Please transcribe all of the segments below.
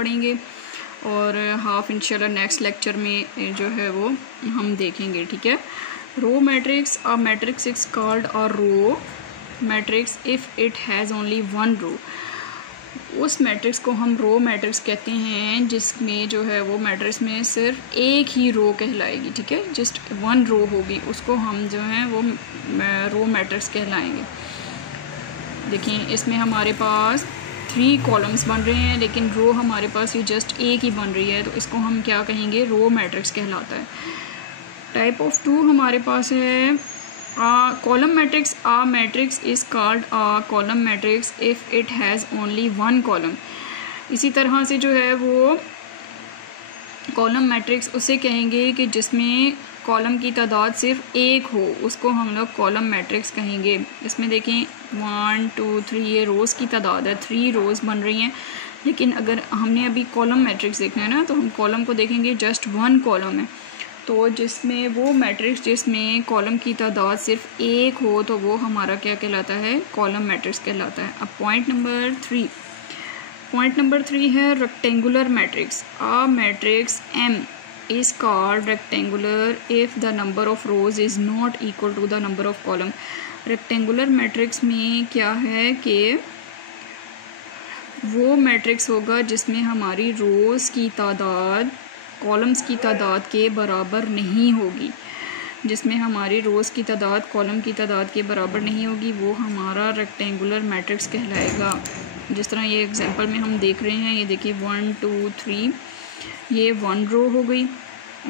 पढ़ेंगे और हाफ इंशाल्लाह नेक्स्ट लेक्चर में जो है वो हम देखेंगे, ठीक है। Row matrix, a matrix is called a row matrix if it has only one row. उस मैट्रिक्स को हम रो मैट्रिक्स कहते हैं जिसमें जो है वो मैट्रिक्स में सिर्फ एक ही रो कहलाएगी, ठीक है, जस्ट वन रो होगी, उसको हम जो है वो रो मैट्रिक्स कहलाएंगे। देखिए इसमें हमारे पास 3 कॉलम्स बन रहे हैं लेकिन रो हमारे पास ये जस्ट एक ही बन रही है, तो इसको हम क्या कहेंगे, रो मैट्रिक्स कहलाता है। टाइप ऑफ 2 हमारे पास है column matrix. A matrix is called a column matrix if it has only one column. इसी तरह से जो है वो कॉलम मैट्रिक्स उसे कहेंगे कि जिसमें कॉलम की तादाद सिर्फ एक हो, उसको हम लोग कॉलम मैट्रिक्स कहेंगे। इसमें देखें 1 2 3 ये रोज़ की तादाद है, 3 रोज़ बन रही हैं, लेकिन अगर हमने अभी कॉलम मैट्रिक्स देखना है ना तो हम कॉलम को देखेंगे जस्ट 1 कॉलम है, तो जिसमें वो मैट्रिक्स जिसमें कॉलम की तादाद सिर्फ एक हो तो वो हमारा क्या कहलाता है, कॉलम मैट्रिक्स कहलाता है। अब पॉइंट नंबर 3 है rectangular matrix. A matrix M is called rectangular if the number of rows is not equal to the number of column। Rectangular matrix में क्या है कि वो मैट्रिक्स होगा जिसमें हमारी रोज़ की तादाद कॉलम्स की तादाद के बराबर नहीं होगी। जिसमें हमारी रोज़ की तादाद कॉलम की तादाद के बराबर नहीं होगी वो हमारा रेक्टेंगुलर मैट्रिक्स कहलाएगा। जिस तरह ये एग्जांपल में हम देख रहे हैं, ये देखिए 1 2 3 ये 1 रो हो गई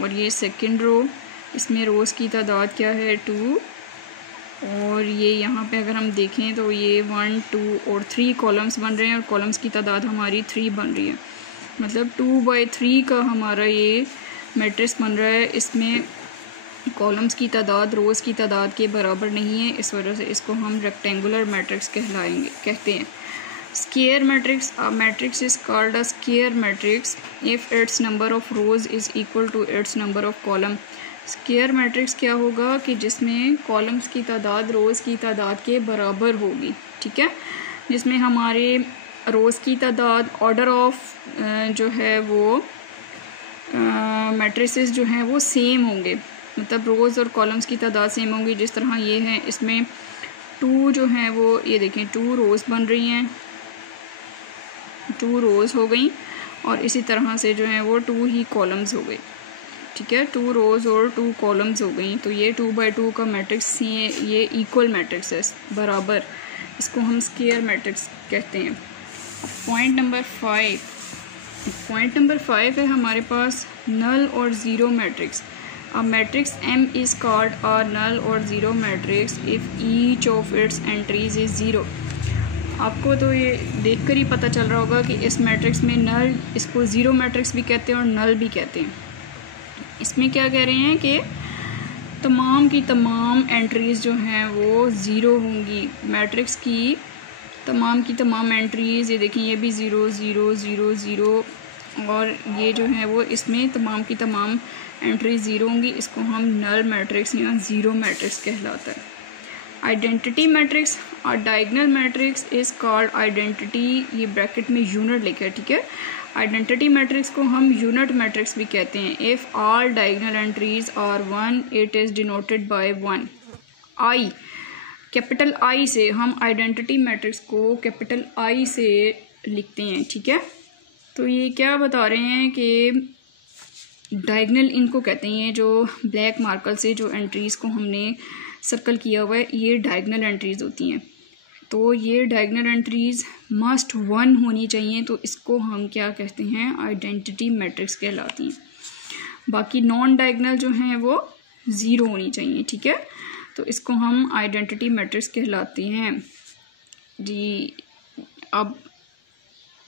और ये सेकंड रो, इसमें रोज़ की तादाद क्या है 2, और ये यहाँ पे अगर हम देखें तो ये 1 2 और 3 कॉलम्स बन रहे हैं और कॉलम्स की तादाद हमारी 3 बन रही है, मतलब 2/3 का हमारा ये मैट्रिक्स बन रहा है। इसमें कॉलम्स की तादाद रोज़ की तादाद के बराबर नहीं है, इस वजह से इसको हम रेक्टेंगुलर मैट्रिक्स कहते हैं। Square matrix, a matrix is called a square matrix if its number of rows is equal to its number of column. Square matrix क्या होगा कि जिसमें कॉलम्स की तादाद रोज़ की तादाद के बराबर होगी, ठीक है, जिसमें हमारे रोज़ की तादाद ऑर्डर ऑफ जो है वो मैट्रिसेस जो हैं वो सेम होंगे, मतलब रोज़ और कॉलम्स की तादाद सेम होंगी। जिस तरह ये है, इसमें 2 जो हैं वो ये देखें 2 रोज़ बन रही हैं, 2 रोज़ हो गई, और इसी तरह से जो है वो 2 ही कॉलम्स हो गई, ठीक है, 2 रोज़ और 2 कॉलम्स हो गई, तो ये 2/2 का मैट्रिक्स ये इक्वल मैट्रिक्स है, बराबर, इसको हम स्क्वायर मैट्रिक्स कहते हैं। पॉइंट नंबर 5 है हमारे पास नल और zero matrix. A matrix M is called a null और zero matrix if each of its entries is zero. आपको तो ये देखकर ही पता चल रहा होगा कि इस मैट्रिक्स में नल, इसको ज़ीरो मैट्रिक्स भी कहते हैं और नल भी कहते हैं। इसमें क्या कह रहे हैं कि तमाम की तमाम एंट्रीज़ जो हैं वो ज़ीरो होंगी, मैट्रिक्स की तमाम एंट्रीज़, ये देखिए ये भी 0 0 0 0 और ये जो है वो इसमें तमाम की तमाम एंट्रीज 0 होंगी, इसको हम नल मैट्रिक्स या ज़ीरो मैट्रिक्स कहलाता है। आइडेंटिटी मैट्रिक्स और diagonal matrix is called identity, ये ब्रैकेट में यूनिट लिखा है, ठीक है। आइडेंटिटी मैट्रिक्स को हम यूनिट मैट्रिक्स भी कहते हैं। If all diagonal entries are 1 it is denoted by 1 I, capital I से हम आइडेंटिटी मैट्रिक्स को कैपिटल आई से लिखते हैं, ठीक है। तो ये क्या बता रहे हैं कि डायगोनल इनको कहते हैं, जो ब्लैक मार्कर से जो एंट्रीज़ को हमने सर्कल किया हुआ है ये डायगोनल एंट्रीज़ होती हैं। तो ये डायगोनल एंट्रीज़ मस्ट 1 होनी चाहिए, तो इसको हम क्या कहते हैं, आइडेंटिटी मैट्रिक्स कहलाती हैं। बाकी नॉन डायगोनल जो हैं वो 0 होनी चाहिए, ठीक है, तो इसको हम आइडेंटिटी मैट्रिक्स कहलाते हैं जी। अब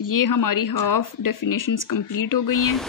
ये हमारी हाफ डेफिनेशंस कंप्लीट हो गई हैं।